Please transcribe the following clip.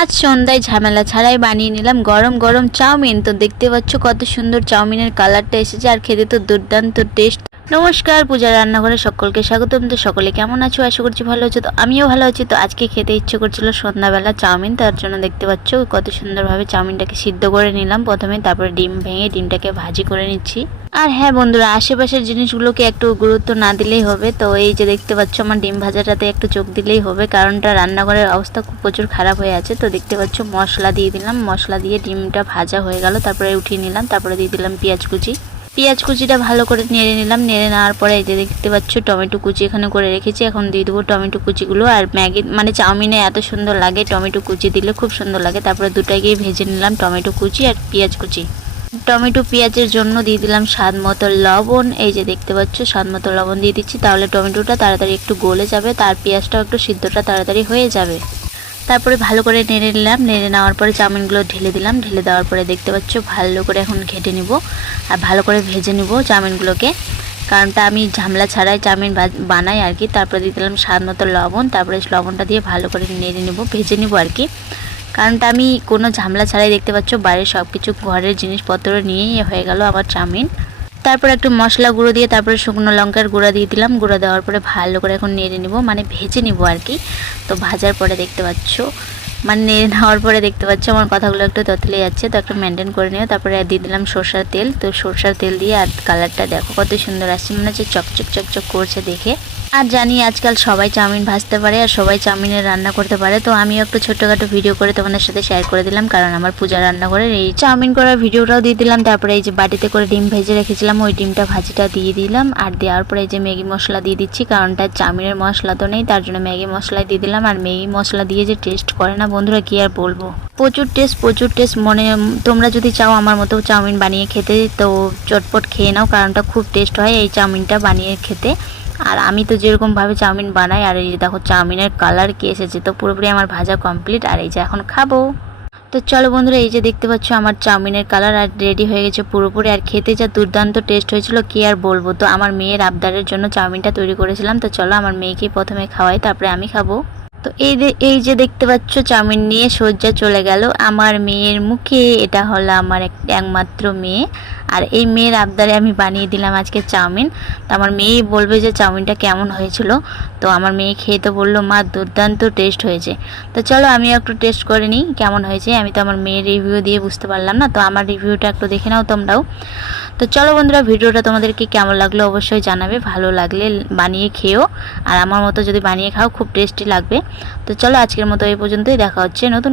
আজ সন্ধ্যায় ঝামেলা ছাড়াই বানিয়ে নিলাম গরম গরম চাউমিন। তো দেখতে পাচ্ছ কত সুন্দর চাউমিনের কালারটা এসেছে, আর খেতে তো দুর্দান্ত টেস্ট। নমস্কার, পূজা রান্নাঘরে সকলকে স্বাগতম। তো সকলে কেমন আছো? আশা করছি ভালো আছো। তো আমিও ভালো আছি। তো আজকে খেতে ইচ্ছে করছিল সন্ধ্যাবেলা চাউমিন, তার জন্য দেখতে পাচ্ছ কত সুন্দরভাবে চাউমিনটাকে সিদ্ধ করে নিলাম প্রথমে, তারপরে ডিম ভেঙে ডিমটাকে ভাজি করে নিচ্ছি। আর হ্যাঁ বন্ধুরা, আশেপাশের জিনিসগুলোকে একটু গুরুত্ব না দিলেই হবে। তো এই যে দেখতে পাচ্ছ আমার ডিম ভাজাটাতে একটু চোখ দিলেই হবে, কারণটা রান্নাঘরের অবস্থা খুব প্রচুর খারাপ হয়ে আছে। তো দেখতে পাচ্ছ মশলা দিয়ে দিলাম, মশলা দিয়ে ডিমটা ভাজা হয়ে গেল, তারপরে উঠিয়ে নিলাম, তারপরে দিয়ে দিলাম পেঁয়াজ কুচি। পেঁয়াজ কুচিটা ভালো করে নেড়ে নিলাম। নেড়ে নেওয়ার পরে এই যে দেখতে পাচ্ছ টমেটো কুচি এখানে করে রেখেছি, এখন দিয়ে দেবো টমেটো কুচিগুলো। আর ম্যাগি মানে চাউমিনে এত সুন্দর লাগে, টমেটো কুচি দিলে খুব সুন্দর লাগে। তারপরে দুটাকেই ভেজে নিলাম, টমেটো কুচি আর পেঁয়াজ কুচি। টমেটো পেঁয়াজের জন্য দিয়ে দিলাম স্বাদ মতো লবণ। এই যে দেখতে পাচ্ছ স্বাদ মতো লবণ দিয়ে দিচ্ছি, তাহলে টমেটোটা তাড়াতাড়ি একটু গলে যাবে, তার পেঁয়াজটাও একটু সিদ্ধটা তাড়াতাড়ি হয়ে যাবে। তারপরে ভালো করে নেড়ে নিলাম। নেড়ে নেওয়ার পরে চাউমিনগুলো ঢেলে দিলাম। ঢেলে দেওয়ার পরে দেখতে পাচ্ছ ভালো করে এখন ঘেটে নিব আর ভালো করে ভেজে নিব চাউমিনগুলোকে, কারণটা আমি ঝামেলা ছাড়াই চাউমিন বানাই আর কি। তারপরে দিয়ে দিলাম স্বাদ মতো লবণ, তারপরে লবণটা দিয়ে ভালো করে নেড়ে নেব, ভেজে নিব আর কি। কারণটা আমি কোনো ঝামেলা ছাড়াই দেখতে পাচ্ছ বাইরের সব কিছু ঘরের জিনিসপত্র নিয়েই হয়ে গেল আমার চাউমিন। তারপর একটু মশলা গুঁড়ো দিয়ে তারপরে শুকনো লঙ্কার গুঁড়া দিয়ে দিলাম। গুঁড়া দেওয়ার পরে ভালো করে এখন নেড়ে নিব, মানে ভেজে নিব আর কি। তো ভাজার পরে দেখতে পাচ্ছ মানে নেড়ে নেওয়ার পরে দেখতে পাচ্ছ আমার কথাগুলো একটু ততলে যাচ্ছে, তো একটু মেনটেন করে নিও। তারপরে দিয়ে দিলাম সরষার তেল। তো সরষার তেল দিয়ে আর কালারটা দেখো কত সুন্দর আসছে, মনে হচ্ছে চকচক চকচক করছে দেখে। আর জানি আজকাল সবাই চাউমিন ভাজতে পারে আর সবাই চাউমিনের রান্না করতে পারে, তো আমিও একটু ছোট্টখাটো ভিডিও করে তোমাদের সাথে শেয়ার করে দিলাম, কারণ আমার পূজা রান্নাঘরের এই চাউমিন করার ভিডিওটাও দিয়ে দিলাম। তারপরে এই যে বাটিতে করে ডিম ভেজে রেখেছিলাম, ওই ডিমটা ভাজিটা দিয়ে দিলাম। আর দেওয়ার পরে এই যে ম্যাগি মশলা দিয়ে দিচ্ছি, কারণটা চাউমিনের মশলা তো নেই, তার জন্য ম্যাগি মশলা দিয়ে দিলাম। আর ম্যাগি মশলা দিয়ে যে টেস্ট করে না বন্ধুরা, কি আর বলবো, প্রচুর টেস্ট। মনে তোমরা যদি চাও আমার মতো চাউমিন বানিয়ে খেতে, তো চটপট খেয়ে নাও, কারণটা খুব টেস্ট হয় এই চাউমিনটা বানিয়ে খেতে। আর আমি তো যেরকমভাবে চাউমিন বানাই, আর এই যে দেখো চাউমিনের কালার কি এসেছে। তো পুরোপুরি আমার ভাজা কমপ্লিট, আর এই যে এখন খাবো। তো চলো বন্ধুরা, এই যে দেখতে পাচ্ছ আমার চাউমিনের কালার আর রেডি হয়ে গেছে পুরোপুরি, আর খেতে যা দুর্দান্ত টেস্ট হয়েছিল কি আর বলবো। তো আমার মেয়ের আবদারের জন্য চাউমিনটা তৈরি করেছিলাম। তো চলো আমার মেয়েকে প্রথমে খাওয়াই, তারপরে আমি খাবো। তো এই যে দেখতে পাচ্ছ চাউমিন নিয়ে সজ্জা চলে গেল আমার মেয়ের মুখে। এটা হলো আমার একমাত্র মেয়ে, আর এই মেয়ের আবদারে আমি বানিয়ে দিলাম আজকে চাউমিন। তো আমার মেয়েই বলবে যে চাউমিনটা কেমন হয়েছিল। তো আমার মেয়ে খেয়ে তো বললো মা দুর্দান্ত টেস্ট হয়েছে। তো চলো আমি একটু টেস্ট করে নিই কেমন হয়েছে। আমি তো আমার মেয়ের রিভিউ দিয়ে বুঝতে পারলাম না, তো আমার রিভিউটা একটু দেখে নাও তোমরাও। তো চলো বন্ধুরা, ভিডিওটা তোমাদেরকে কেমন লাগলো অবশ্যই জানাবে, ভালো লাগলে বানিয়ে খেও, আর আমার মতো যদি বানিয়ে খাও খুব টেস্টি লাগবে। তো চলো আজকের মতো এই পর্যন্তই, দেখা হচ্ছে নতুন